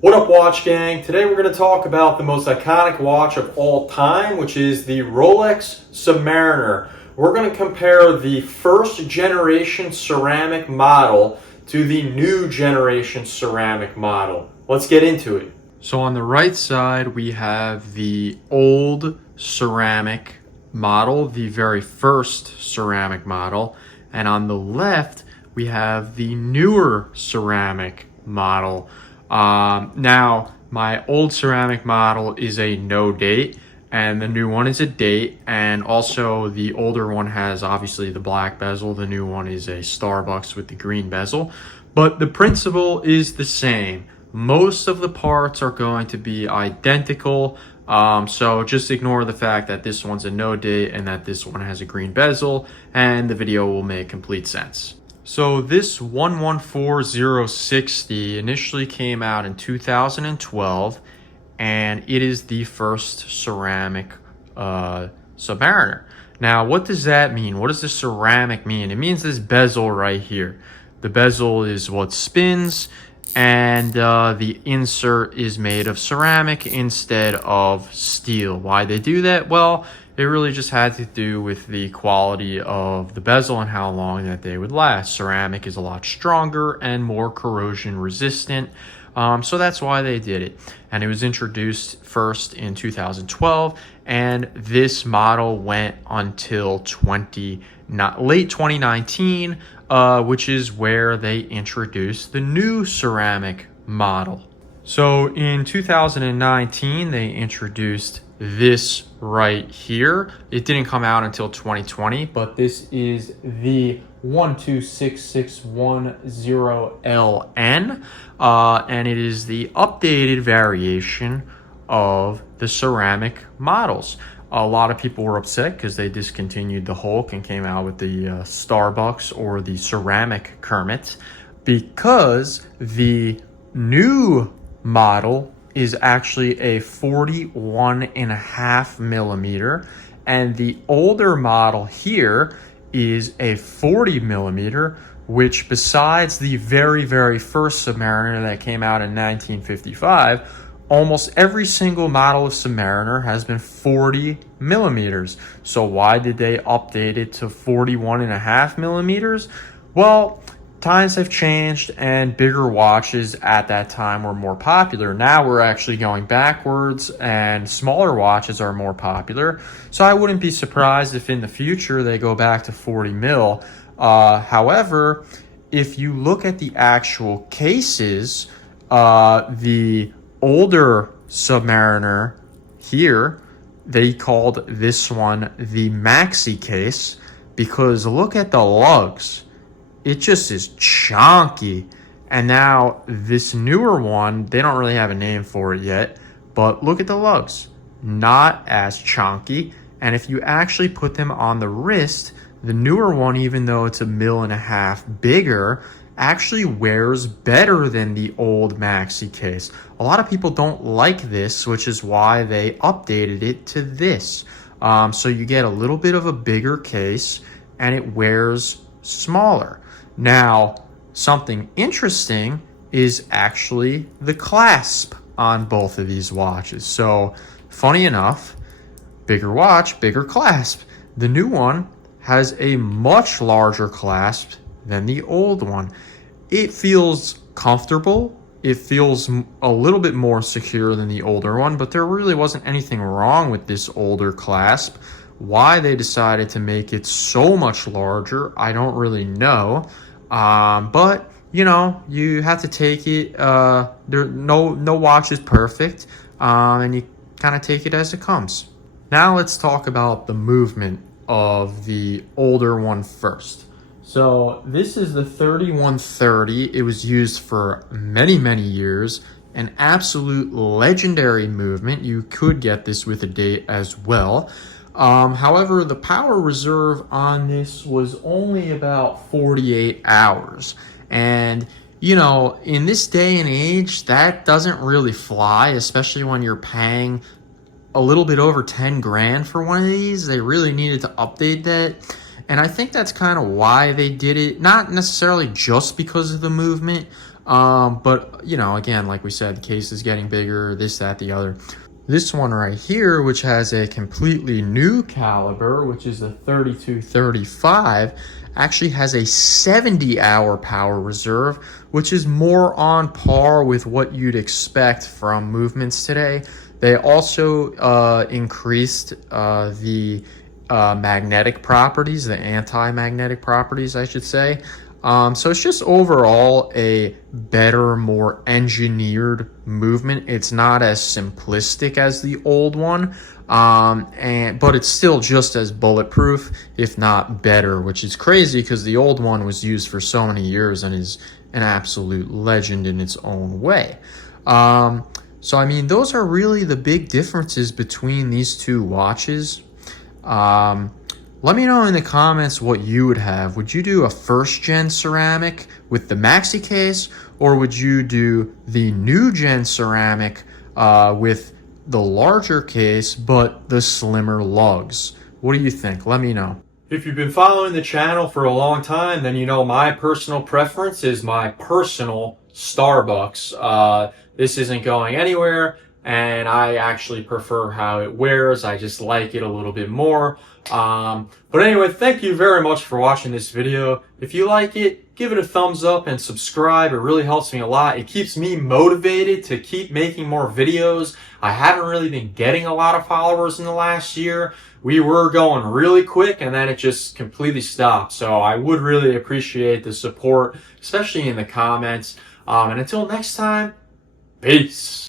What up, watch gang? Today we're going to talk about the most iconic watch of all time, which is the Rolex Submariner. We're going to compare the first generation ceramic model to the new generation ceramic model. Let's get into it. So on the right side we have the old ceramic model, the very first ceramic model, and on the left we have the newer ceramic model. Now, my old ceramic model is a no date, and the new one is a date, and also the older one has obviously the black bezel. The new one is a Starbucks with the green bezel, but the principle is the same. Most of the parts are going to be identical, so just ignore the fact that this one's a no date and that this one has a green bezel, and the video will make complete sense. So this 114060 initially came out in 2012, and it is the first ceramic Submariner. Now, what does that mean? What does the ceramic mean? It means this bezel right here. The bezel is what spins, and the insert is made of ceramic instead of steel. Why they do that? Well, it really just had to do with the quality of the bezel and how long that they would last. Ceramic is a lot stronger and more corrosion resistant, so that's why they did it. And it was introduced first in 2012, and this model went until late 2019, which is where they introduced the new ceramic model. So in 2019, they introduced this right here. It didn't come out until 2020, but this is the 126610LN, and it is the updated variation of the ceramic models. A lot of people were upset because they discontinued the Hulk and came out with the Starbucks or the ceramic Kermit, because the new model is actually a 41.5 millimeter, and the older model here is a 40 millimeter, which besides the very first Submariner that came out in 1955, almost every single model of Submariner has been 40 millimeters. So why did they update it to 41.5 millimeters? Well, times have changed, and bigger watches at that time were more popular. Now we're actually going backwards, and smaller watches are more popular. So I wouldn't be surprised if in the future they go back to 40 mil. However, if you look at the actual cases, the older Submariner here, they called this one the maxi case, because look at the lugs. It just is chunky. And now this newer one, they don't really have a name for it yet, but look at the lugs. Not as chunky. And if you actually put them on the wrist, the newer one, even though it's 1.5 mil bigger, actually wears better than the old maxi case. A lot of people don't like this, which is why they updated it to this. So you get a little bit of a bigger case, and it wears smaller. Now, something interesting is actually the clasp on both of these watches. So, funny enough, bigger watch, bigger clasp. The new one has a much larger clasp than the old one. It feels comfortable. It feels a little bit more secure than the older one, but there really wasn't anything wrong with this older clasp. Why they decided to make it so much larger, I don't really know. But you know, you have to take it. No watch is perfect, and you kind of take it as it comes. Now let's talk about the movement of the older one first. So this is the 3130. It was used for many years. An absolute legendary movement. You could get this with a date as well. However, the power reserve on this was only about 48 hours. And, you know, in this day and age, that doesn't really fly, especially when you're paying a little bit over 10 grand for one of these. They really needed to update that. And I think that's kind of why they did it. Not necessarily just because of the movement, But, you know, again, like we said, the case is getting bigger, this, that, the other. This one right here, which has a completely new caliber, which is the 3235, actually has a 70-hour power reserve, which is more on par with what you'd expect from movements today. They also increased the magnetic properties, the anti-magnetic properties, I should say. So it's just overall a better, more engineered movement. It's not as simplistic as the old one, but it's still just as bulletproof, if not better, which is crazy because the old one was used for so many years and is an absolute legend in its own way. So I mean, those are really the big differences between these two watches. Let me know in the comments what you would have. Would you do a first gen ceramic with the maxi case, or would you do the new gen ceramic with the larger case but the slimmer lugs? What do you think? Let me know. If you've been following the channel for a long time, then you know my personal preference is my personal Starbucks. This isn't going anywhere, and I actually prefer how it wears. I just like it a little bit more. But anyway, thank you very much for watching this video. If you like it, give it a thumbs up and subscribe. It really helps me a lot. It keeps me motivated to keep making more videos. I haven't really been getting a lot of followers in the last year. We were going really quick and then it just completely stopped. So I would really appreciate the support, especially in the comments. And until next time, peace.